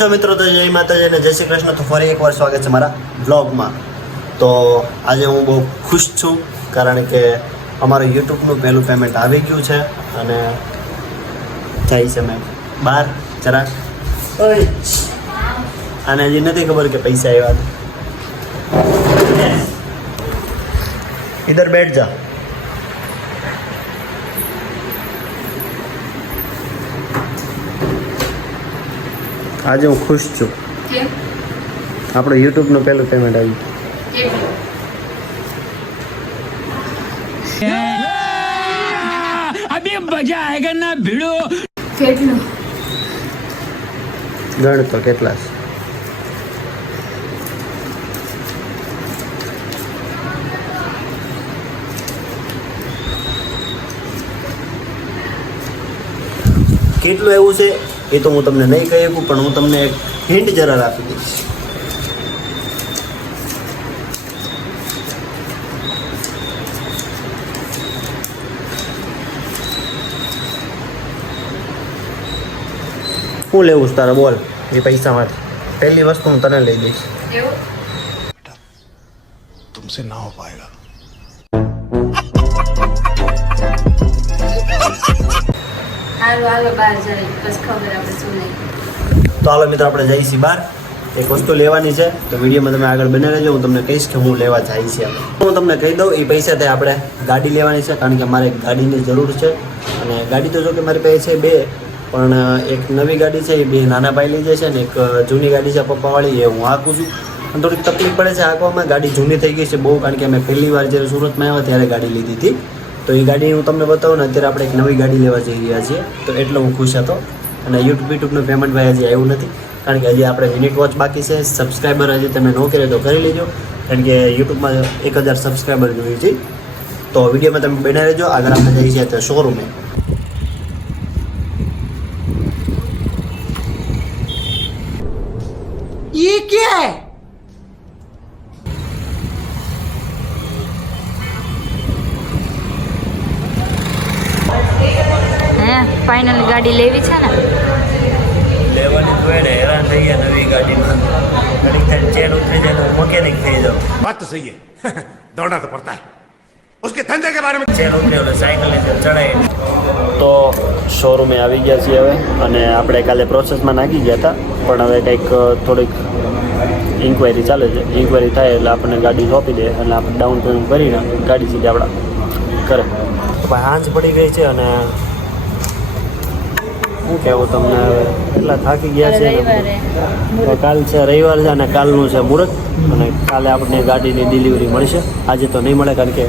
જો મિત્રો, તો જય માતાજી અને જય શ્રી કૃષ્ણ. તો ફરી એકવાર સ્વાગત છે મારા બ્લોગમાં. તો આજે હું બહુ ખુશ છું કારણ કે અમારું યુટ્યુબનું પહેલું પેમેન્ટ આવી ગયું છે અને જાય છે મેં બહાર જરા. અને હજી નથી ખબર કે પૈસા આવ્યા. ઇધર બેઠ જા. આજે હું ખુશ છું. કેમ? આપણું યુટ્યુબનું પહેલું પેમેન્ટ આવ્યું. अभी मजा आएगा ना भिड़ो. કેટલું? ગણ તો કેટલા છે. કેટલું એવું છે એ તો હું તમને નહીં કહી શકું, પણ હું તમને એક હિન્ટ જરા આપી દઈશ. શું લેવું છે તારે બોલ? એ પૈસામાંથી પહેલી વસ્તુ હું તને લઈ દઈશ. એવું? तुमसे ना हो पाएगा. હાલો હાલો બહાર જઈ બસ ખબર આપણે શું નહીં. તો હાલો મિત્રો, આપણે જઈએ છીએ બહાર. એક વસ્તુ લેવાની છે, તો વિડીયોમાં તમે આગળ બને રહેજો. હું તમને કહીશ કે હું લેવા જાય છે. હું તમને કહી દઉં, એ પૈસાથી આપણે ગાડી લેવાની છે કારણ કે મારે ગાડીની જરૂર છે. અને ગાડી તો જો કે મારી પાસે છે બે, પણ એક નવી ગાડી છે એ બે નાના ભાઈ લઈ જાય છે ને એક જૂની ગાડી છે પપ્પાવાળી, એ હું હાંકું છું. અને થોડીક તકલીફ પડે છે હાંકવામાં. ગાડી જૂની થઈ ગઈ છે બહુ, કારણ કે અમે પહેલી વાર જ્યારે સુરતમાં આવ્યા ત્યારે ગાડી લીધી હતી. તો એ ગાડી હું તમને બતાવું ને, અત્યારે આપણે એક નવી ગાડી લેવા જઈ રહ્યા છીએ. તો એટલો હું ખુશ હતો. અને યુટ્યુબનું પેમેન્ટ ભાઈ હજી આવ્યું નથી કારણ કે હજી આપણે મિનિટ વોચ બાકી છે. સબસ્ક્રાઈબર હજી તમે ન કરે તો કરી લેજો, કારણ કે યુટ્યુબમાં 1000 સબસ્ક્રાઈબર જોઈએ છે. તો વિડીયોમાં તમે બને રહેજો. આગળ આપણે જઈએ છીએ તો શોરૂમે. ये क्या है? હે ફાઇનલી ગાડી લેવી છે ને? લેવાની તો એને હેરાન થઈ ગયા નવી ગાડીમાં. ઘડીક થાય ચેન ઉતરી જાય તો મકેનિક થઈ જાવ. बात तो सही है. दौड़ना तो पड़ता है. उसके धंधे के बारे में ચેન ઉતરી એટલે સાયકલ ચડાવી. તો શોરૂમે આવી ગયા છીએ હવે, અને આપણે કાલે પ્રોસેસમાં નાખી ગયા હતા, પણ હવે કંઈક થોડીક ઇન્ક્વાયરી ચાલે છે. ઇન્ક્વાયરી થાય એટલે આપણને ગાડી સોંપી દે એટલે આપણે ડાઉન પેમેન્ટ કરીને ગાડી સીધી આપણા કરે. તો ભાઈ હાંજ પડી ગઈ છે અને શું કહેવું તમને, હવે એટલા થાકી ગયા છે. રવિવારે તો કાલ છે રવિવાર છે અને કાલનું છે મુહૂર્ત, અને કાલે આપણને ગાડીની ડિલિવરી મળશે. આજે તો નહીં મળે કારણ કે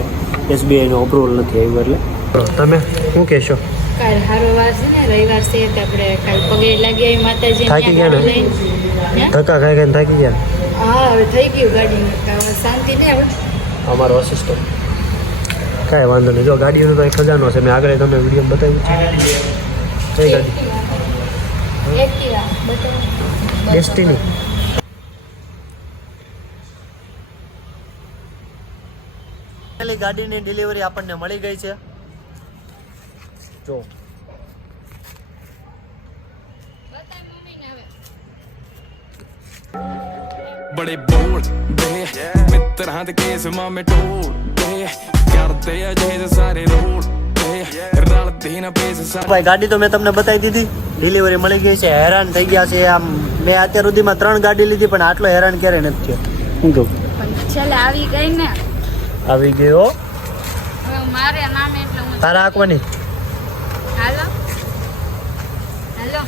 SBIનું અપ્રુવલ નથી આવ્યું. એટલે તમે શું કહેશો? કાલ હારો વાર છે ને, રવિવાર છે એટલે આપણે કાલ પગે લાગી આવી માતાજી થાકી ગયા ને? ધક્કા ખાઈ ખાઈને થાકી ગયા. હા હવે થઈ ગયું ગાડીને, હવે શાંતિ નહીં હવે. અમારો અસિસ્ટન્ટ કાંઈ વાંધો નહીં. જો ગાડીનો તો એક ખજાનો છે, મેં આગળ તમને વિડીયો બતાવ્યું છે. કઈ ગાડી? એક્ટિવા બતાવો. ડેસ્ટિની. ગાડીની ડિલિવરી આપણને મળી ગઈ છે. જો बड़े बोल दे मित्र हाथ केस में टोल दे करते अजय सारे रोल दे रलते न पेस ભાઈ, ગાડી તો મેં તમને બતાવી દીધી. ડિલિવરી મળી ગઈ છે. હેરાન થઈ ગયા છે. આમ મેં અત્યાર સુધીમાં 3 ગાડી લીધી, પણ આટલો હેરાન ક્યારે નથી થયો. શું કહું? પણ છેલ્લે આવી ગઈ ને. આવી ગયો. હવે મારે નામે એટલે હું તારા આંકવાની. હાલો હાલો.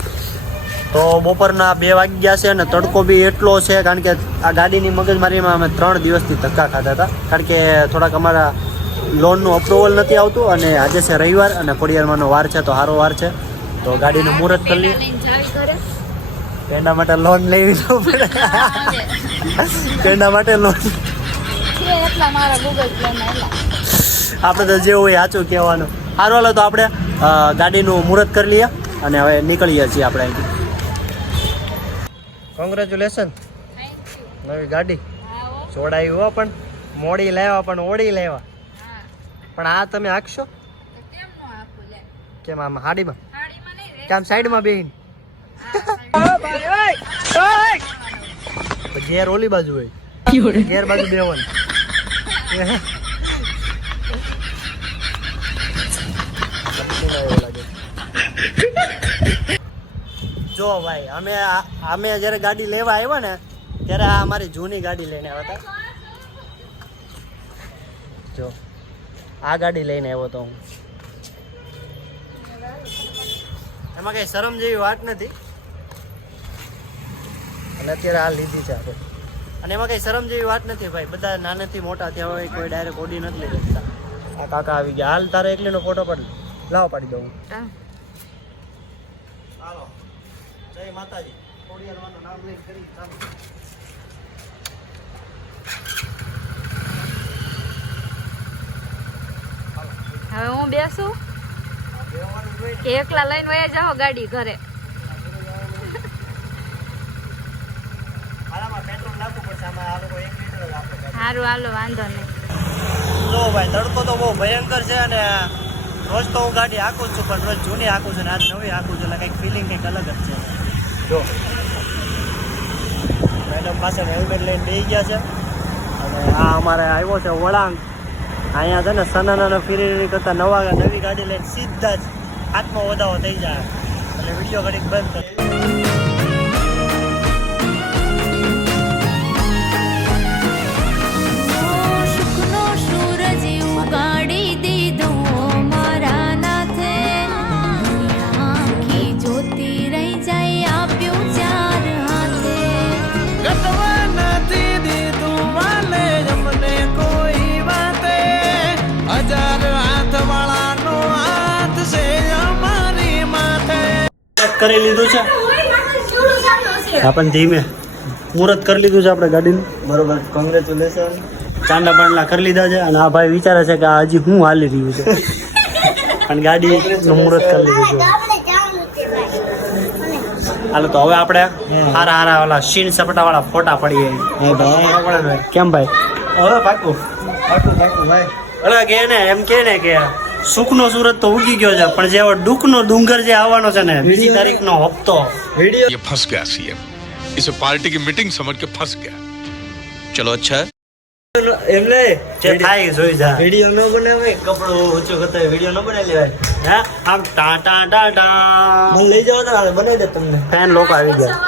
તો બપોરના 2 વાગી ગયા છે અને તડકો બી એટલો છે, કારણ કે આ ગાડીની મગજમારીમાં અમે 3 દિવસથી ધક્કા ખાતા હતા, કારણ કે થોડાક અમારા લોનનું અપ્રુવલ નથી આવતું. અને આજે છે રવિવાર અને ખોડિયારમાંનો વાર છે, તો સારો વાર છે. તો ગાડીનું મુહૂર્ત કરી લઈએ. લઈને જાવી કરે. એના માટે લોન લેવી જવું પડે. એના માટે લોન છે એટલા મારા ગૂગલ પ્લે માં એટલા. આપણે તો જેવું હોય સાચું કહેવાનું. સારું, હાલો તો આપણે ગાડીનું મુહૂર્ત કરી લઈએ અને હવે નીકળીએ છીએ આપણે અહીંથી. કોંગ્રેચ્યુલેશન. Thank you. નવી ગાડી હા હો. જોડાવી હો, પણ મોડી લાવ્યા પણ ઓડી લાવ્યા. હા પણ આ તમે આખશો તો કેમ નો આપું લે? કેમ આમ હાડીમાં સાડીમાં નહીં રે. કે આમ સાઈડમાં બેહીને? હા, સાડી. ઘેર ઓલી બાજુ હોય ઘેર બાજુ બેવન જો ભાઈ અમે જ્યારે ગાડી લેવા આવ્યા ને ત્યારે આ અમારી જૂની ગાડી લઈને આવ્યા હતા. જો આ ગાડી લઈને આવ્યો તો હું. એમાં કઈ શરમ જેવી વાત નથી અને અત્યારે આ લીધી છે આપણે. અને એમાં કઈ શરમ જેવી વાત નથી ભાઈ, બધા નાનેથી મોટા થયા હોય કોઈ ડાયરેક્ટ ઓડી નથી લઈ શકતા. આ કાકા આવી ગયા. હાલ તારે એકલીનો ફોટો પાડી લાવો, પાડી દઉં. હાલો જય માતાજી. ખોડિયારમાંનું નામ લઈને કરી ચાલો. હવે હું બેસું કે એકલા લઈને વયા જાઓ ગાડી ઘરે? પેટ્રોલ નાખવું પડશે આમાં. આ લોકો 1 લીટર જ આપે. સારું હાલો, વાંધો નહીં. જો ભાઈ તડકો તો બહુ ભયંકર છે અને રોજ તો હું ગાડી હાંકું જ છું, પણ રોજ જૂની હાંકું છું ને આજ નવી હાંકું છું એટલે કંઈક ફિલિંગ કંઈક અલગ જ છે. જો મેડમ પાસે હેલ્મેટ લઈને બેસી ગયા છે અને આ અમારે આવ્યો છે વળાંક. અહીંયા છે ને સનાના ફીરી કરતાં નવી ગાડી લઈને સીધા જ હાથમાં વધાવો થઈ જાય એટલે વિડીયો ઘડીક બંધ કરે. શુકનો સૂરજ ઉગાડી દીધો મારા નાથે, આખી જોતી રહી જાય આપ્યું ચાર હાથે. નથી દીધું વાલે અમને કોઈ વાતે, 1000 હાથ વાળાનો હાથ છે અમારી માથે. કરી લીધું છે આપણને ધીમે મુહૂર્ત કરી લીધું છે આપણે ગાડીનું. બરોબર, કોંગ્રેચ્યુલેશન. ચાંદા બાંડલા કરી લીધા છે અને આ ભાઈ વિચારે છે કે આ હજી હું હાલી રહ્યું છે અને ગાડીનું મુહૂર્ત કરી લીધું છે. હાલો તો હવે આપણે હારા ઓલા સીન સપટા વાળા ફોટા પડીએ. કેમ ભાઈ? હવે પાકું ભાઈ. અરે કે ને એમ કે ને કે સુખનો સુરત તો ઉગી ગયો છે, પણ જે દુઃખનો ડુંગર જે આવવાનો છે ને 20 તારીખનો હપ્તો. ये फंस गया सीएम, इसे पार्टी की मीटिंग समझ के फंस गया. चलो अच्छा है. એમને જે થાય જોઈ જા. વિડિયો ન બનાવે, કપડો ઊંચો કરતા વિડિયો ન બનાવી લેવાય. હા આમ ટા ટા ટા ટા મને લઈ જાવ તો બનાવી દે તમને. ફેન લોકો આવી ગયા.